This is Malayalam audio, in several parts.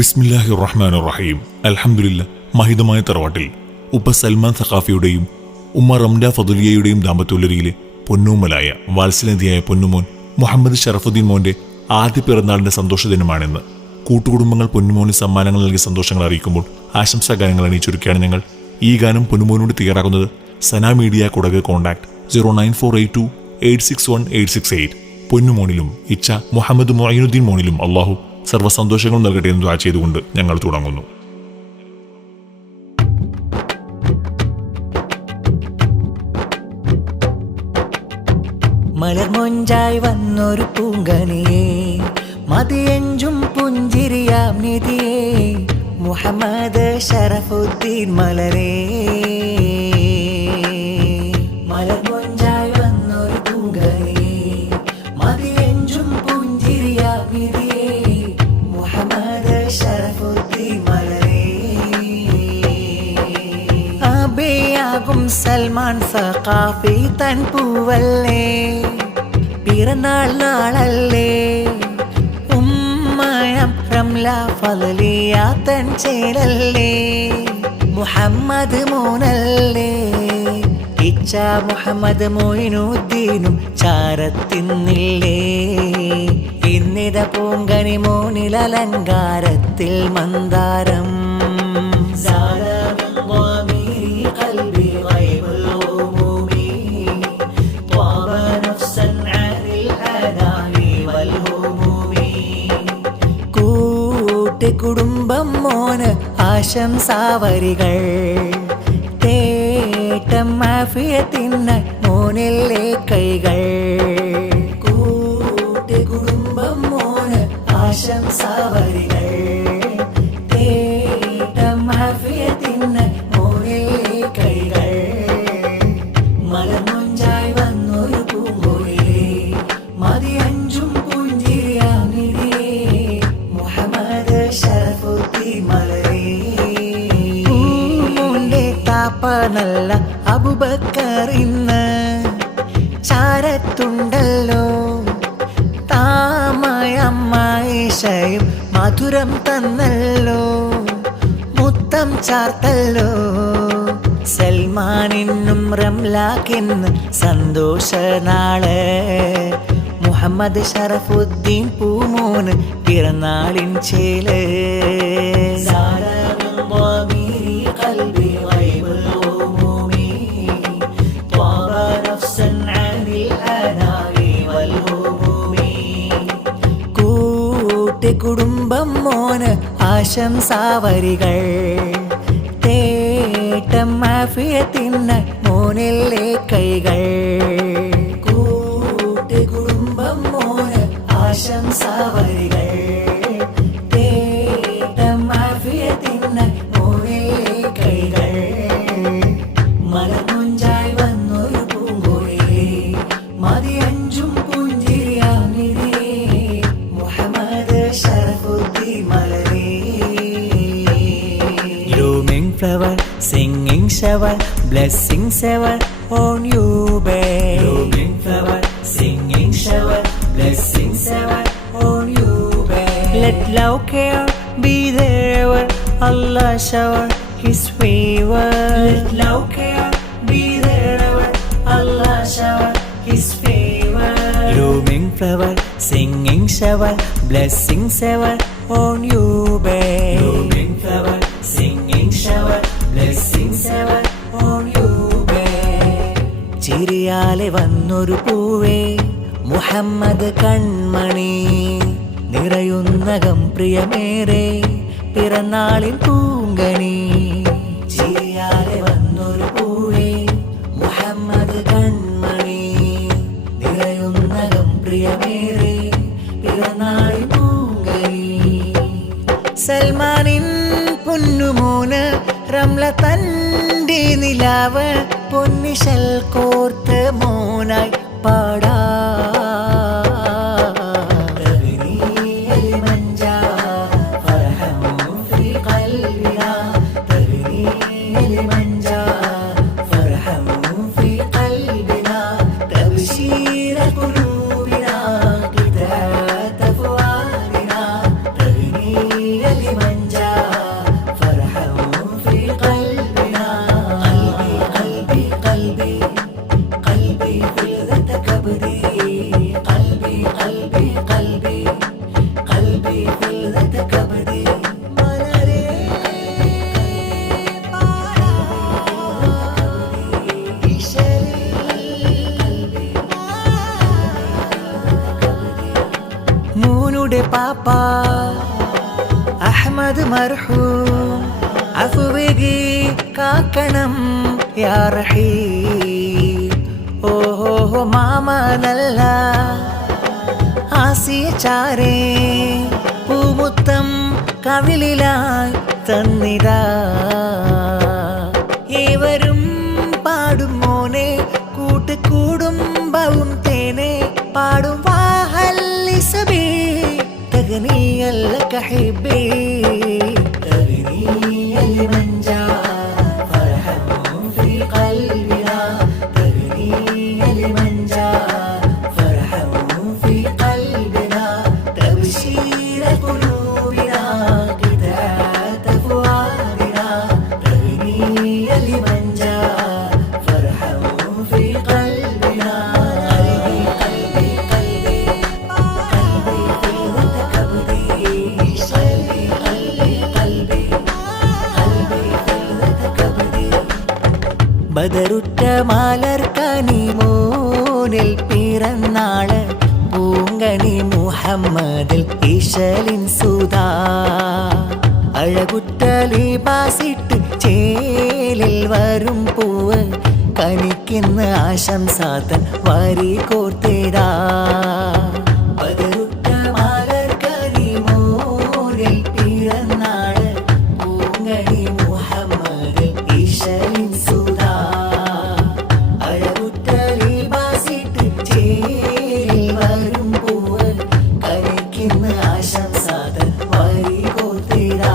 ബിസ്മില്ലാഹിർ റഹ്മാനിർ റഹീം. അൽഹംദുലില്ലാ. മഹിതമായ തറവാട്ടിൽ ഉപ്പ സൽമാൻ സഖാഫിയുടെയും ഉമ്മ റംല ഫദുലിയയുടെയും ദാമ്പത്യോല്ലരിയിലെ പൊന്നൂമലായ വാത്സല്യനിധിയായ പൊന്നുമോൻ മുഹമ്മദ് ഷറഫുദ്ദീൻ മോന്റെ ആദ്യ പിറന്നാളിന്റെ സന്തോഷദിനമാണെന്ന്. കൂട്ടുകുടുംബങ്ങൾ പൊന്നുമോന് സമ്മാനങ്ങൾ നൽകി സന്തോഷങ്ങൾ അറിയിക്കുമ്പോൾ ആശംസാ ഗാനങ്ങൾ അണിയിച്ചൊരുക്കുകയാണ് ഞങ്ങൾ. ഈ ഗാനം പൊന്നുമോനോട് തയ്യാറാക്കുന്നത് സന മീഡിയ കുടക്. കോൺടാക്ട് 09482861868. പൊന്നുമോനിലും ഇച്ഛ മുഹമ്മദ് മൊയ്നുദ്ദീൻ മോനിലും അള്ളാഹു സർവ്വസന്തോഷങ്ങളും നൽകട്ടെ എന്ന് ദുആ ചെയ്തുകൊണ്ട് ഞങ്ങൾ തുടങ്ങുന്നു. മലർമൊഞ്ചായി വന്നൊരു പൂങ്കനിയേ, മതിയഞ്ചും പുഞ്ചിരിയാം നിധിയേ, മുഹമ്മദ് ഷറഫുദ്ദീൻ മലരേ. മലർമൊഞ്ചായി വന്നൊരു പൂങ്കനിയേ, മതിയഞ്ചും പുഞ്ചിരിയാം നിധിയേ, മുഹമ്മദ് ഷറഫുദ്ദീൻ മലരേ. അബിയാകും സൽമാൻ സഖാഫി തൻ പൂവല്ലേ, പിറന്നാൾ നാളല്ലേ, ഉമ്മയം റംല ഫളലിയ തൻ ചേലല്ലേ, മുഹമ്മദ് മോനല്ലേ, ഇച്ഛ മുഹമ്മദ് മൊയ്നുദ്ദീനും ചാരത്തിന്നില്ലേ. ഇന്നിത പൂങ്കനി മോനിൽ അലങ്കാരത്തിൽ മന്ദാരം. കുടുംബം മോന് ആശംസാവരികൾ, തേട്ടം ആഫിയത്തിന് മോനിലെ കൈകൾ. കുടുംബം മോന് ആശംസാവരികൾ, തേട്ടം ആഫിയത്തിന് മോനിലെ കൈകൾ. മലർമൊഞ്ചായി വന്നൊരു പൂങ്കോയേ, മതിയഞ്ചും പുഞ്ചിരിയാം നിധിയേ, മുഹമ്മദ് ഷറഫുദ്ദീൻ മലരേ. മോന്റെ താപ്പ നല്ല അബൂബക്കർ ഇന്ന് ചാരത്തുണ്ടല്ലോ, താമയമ്മയിഷയും മധുരം തന്നല്ലോ, മുത്തം ചാർത്തല്ലോ. സൽമാനിനും റംലാക്കിന്ന് സന്തോഷ നാള്, മുഹമ്മദ് ഷറഫുദ്ദീൻ പൂമോന് പിറന്നാളിൻ ചേല്. കുടുംബം മോന് ആശംസാവരികൾ, തേട്ടം ആഫിയത്തിന് മോനിലെ കൈകൾ. കുടുംബം മോന് ആശംസാവരികൾ, തേട്ടം ആഫിയത്തിന് മോനിലെ കൈകൾ. മലർമൊഞ്ചായി വന്നൊരു പൂങ്കോയേ, മതിയഞ്ചും പുഞ്ചിരിയാം നിധിയേ, മുഹമ്മദ് ഷറഫുദ്ദീൻ മലരേ. Blooming flower, singing shower, blessings ever on you, babe. Blooming flower, singing shower, blessings ever on you, babe. Let love care be there ever, Allah shower His favor. Let love care be there ever, Allah shower His favor. Blooming flower, singing shower, blessings ever on you, babe. Blooming flower, singing shower, blessings ever on you, babe. ചിരിയാലെ വന്നൊരു പൂവേ, മുഹമ്മദ് കൺമണി, നിറയുന്നകം പ്രിയമേറെ പിറന്നാളിൻ പൂങ്കനി. ചിരിയാലെ വന്നൊരു പൂവേ, മുഹമ്മദ് കൺമണി, നിറയുന്നകം പ്രിയമേറെ പിറന്നാളിൻ പൂങ്കനി. സൽമാനിൻ പൊന്നുമോന് റംല തന്റെ നിലാവ്, പൊന്നിശൽ കോർത്ത് മോനായി പാടാ. لمن جاء فرحا في قلبنا قلبي قلبي قلبي قلبي فلذة كبدي قلبي قلبي قلبي قلبي فلذة كبدي മലരേ പാടാ ഈശ്വരീ മൂനുടെ പാപ്പ അഹ്മദ് മർഹൂം അഫുവിഗി കാക്കണം യാ റഹീം ഓഹോ മാമനല്ല ആസിയ ചാരേ പൂമുത്തം കവിളിലായി തന്നിതാ ഏവരും പാടും മോനെ കൂട്ടുകൂടുംബവും തേനെ പാടും വാഹല്ലി സബീ تغنيا لك حبي تغنيا لمن جاء فرحا في قلبنا تغنيا لمن جاء فرحا في قلبنا تبشير قلوبنا قطعة فؤادنا تغنيا لمن جاء فرحا في قلبنا قلبي قلبي قلبي قلبي فلذة كبدي قلبي قلبي قلبي قلبي فلذة كبدي ബദറുറ്റ മാലർക്കനി മോനിൽ പിറന്നാള് പൂങ്കണി മുഹമ്മദിൽ ഈശലിൻ സുധാ അഴകുറ്റ ലിബാസിട്ട് ചേലിൽ വരും പൂവ് കനിക്കുന്ന ആശംസാതൻ വാരി കോർത്തേടാ ബദറുറ്റ മാലർക്കനി മോനിൽ പിറന്നാള് പൂങ്കണി മുഹമ്മദിൽ ഈശലിൻ സുധാ അഴകുറ്റ ലിബാസിട്ട് ചേലിൽ വരും പൂവ് കനിക്കുന്ന ആശംസാതൻ വാരി കോർത്തേടാ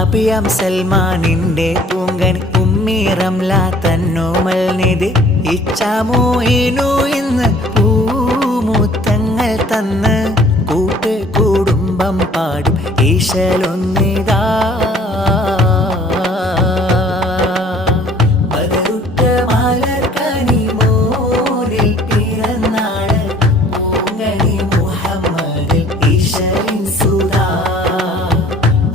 അബിയം സൽമാനിന്റെ പൂങ്കണി ഉമ്മി റംല തന്നോമൽ നിധി ഇച്ഛാമോ ഇനു ഇന്ന് പൂമുത്തങ്ങൾ തന്ന് കൂട്ട് കുടുംബം പാടും ഈശലൊന്നിതാ ബദറുറ്റ മാലർക്കനി മോനിൽ പിറന്നാള് പൂങ്കണി മുഹമ്മദിൽ ഈശലിൻ സുധാ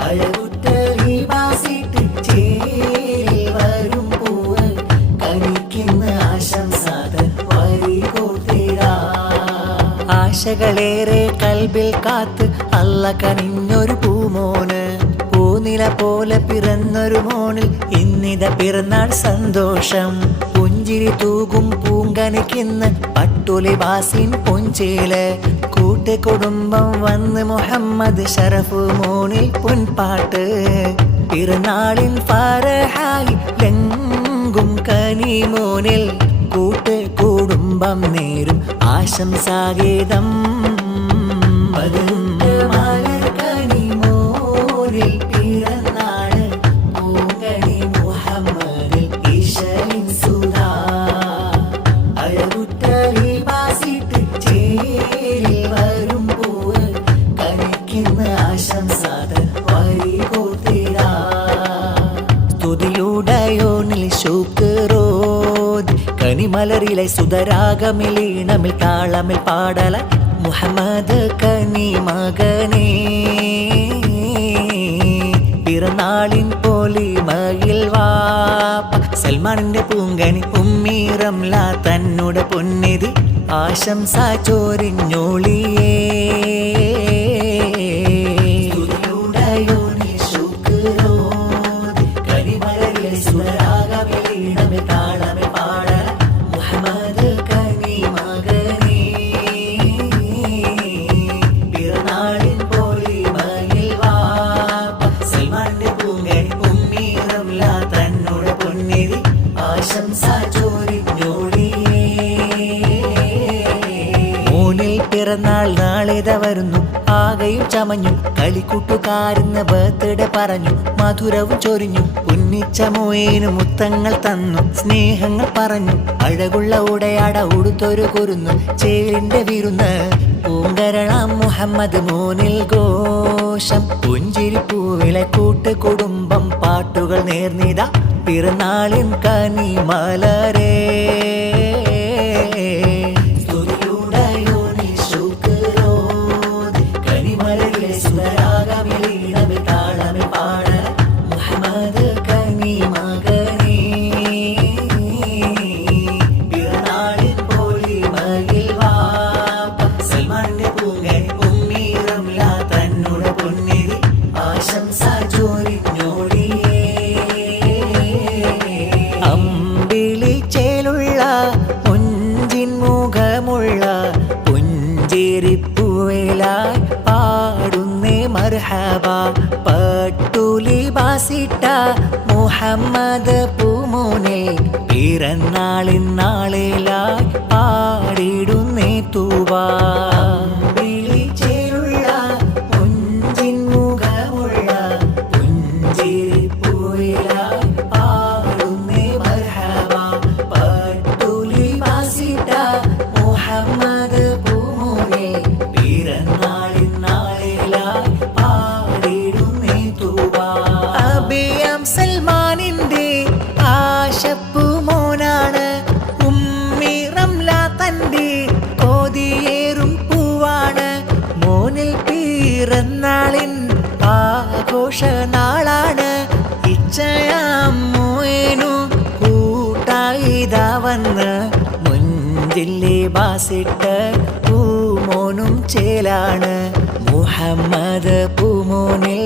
അഴകുറ്റ ലിബാസിട്ട് ചേലിൽ വരും പൂവ് കനിക്കുന്ന ആശംസാതൻ വാരി കോർത്തേടാ ആശകളേറെ കൽബിൽ കാത്ത് അല്ല കനിഞ്ഞൊരു പൂമോന് പൂനില പോലെ പിറന്നൊരു മോനിൽ ഇന്നിത പിറന്നാൾ സന്തോഷം പുഞ്ചിരി തൂകും പൂങ്കനിക്കുന്ന പട്ടുലിബാസിൻ പൊഞ്ചേല് കൂട്ടുകുടുംബം വന്ന് മുഹമ്മദ് ഷറഫ് മോനിൽ പൊൻപാട്ട് പിറന്നാളിൻ ഫറഹായി ലങ്കും കനി മോനിൽ കൂട്ട് കുടുംബം നേരും ആശംസാഗീതം ബദറുറ്റ മാലർക്കനി മോനിൽ പിറന്നാള് പൂങ്കണി മുഹമ്മദിൽ ഈശലിൻ സുധാ അഴകുറ്റ ലിബാസിട്ട് ചേലിൽ വരും പൂവ് കനിക്കുന്ന ആശംസാതൻ വാരി കോർത്തേടാ സ്തുതിയുടയോനിൽ ശുക്രോദ് കനിമലരിലെ സുതരാഗമിലീണമിൽ താളമിൽ പാടല മുഹമ്മദ് കനി മകനേ പിറന്നാളിൻ പൊലിമയിൽ വാപ്പ സൽമാനിന്റെ പൂങ്കണി ഉമ്മി റംല തന്നുടെ പൊന്നിധി ആശംസ ചോരിഞ്ഞോളിയേ സ്തുതിയുടയോനിൽ ശുക്രോദ് കനിമലരിലെ സുതരാഗമിലീണമിൽ താളമിൽ പാടല മുഹമ്മദ് കനി മകനേ പിറന്നാളിൻ പൊലിമയിൽ വാപ്പ സൽമാന്റെ പൂങ്കണി ഉമ്മി റംല തന്നുടെ പൊന്നിധി ആശംസ ചോരിഞ്ഞോളിയേ മോനിൽ പിറന്നാൾ നാളിത വരുന്നു ആകെയും ചമഞ്ഞു കളിക്കൂട്ടുകാരെന്ന് ബർത്ത്ഡേ പറഞ്ഞു മധുരവും ചൊരിഞ്ഞു ഉന്നിച്ച മോയേനു മുത്തങ്ങൾ തന്നു സ്നേഹങ്ങൾ പറഞ്ഞു അഴകുള്ള ഉടയാട ഉടുത്തൊരു കുരുന്നു ചേലിന്റെ വിരുന്ന് പൂങ്കരളാം മുഹമ്മദ് മോനിൽ ഗോ സന്തോഷം പുഞ്ചിരിപ്പൂവിളെ കൂട്ട് കുടുംബം പാട്ടുകൾ നേർന്നിത പിറന്നാളിൻ കനി മലരേ പട്ടുലിബാസിട്ട മുഹമ്മദ് പൂമോനിൽ പിറന്നാളിൻ നാളിലായി പാടിടുന്നേ തൂവാ വിളിച്ചേലുള്ള പുഞ്ചിൻ മുഖമുള്ള പുഞ്ചിരിപ്പൂവിലായി പാടുന്നേ മർഹബ പട്ടുലിബാസിട്ട മുഹമ്മദ് പൂമോനിൽ പിറന്നാളിൻ നാളിലായി സൽമാനിന്റെ ആശപ്പൂമോനാണ് ഉമ്മി റംല തന്റെ കോതിയേറും പൂവാണ് മോനിൽ പിറന്നാളിൻ ആഘോഷ നാളാണ് ഇച്ഛയാം മോനു കൂട്ടായിതാ വന്ന് മുഞ്ചില്ലേ ബാസിട്ട് പൂമോനും ചേലാണ് മുഹമ്മദ് പൂമോനിൽ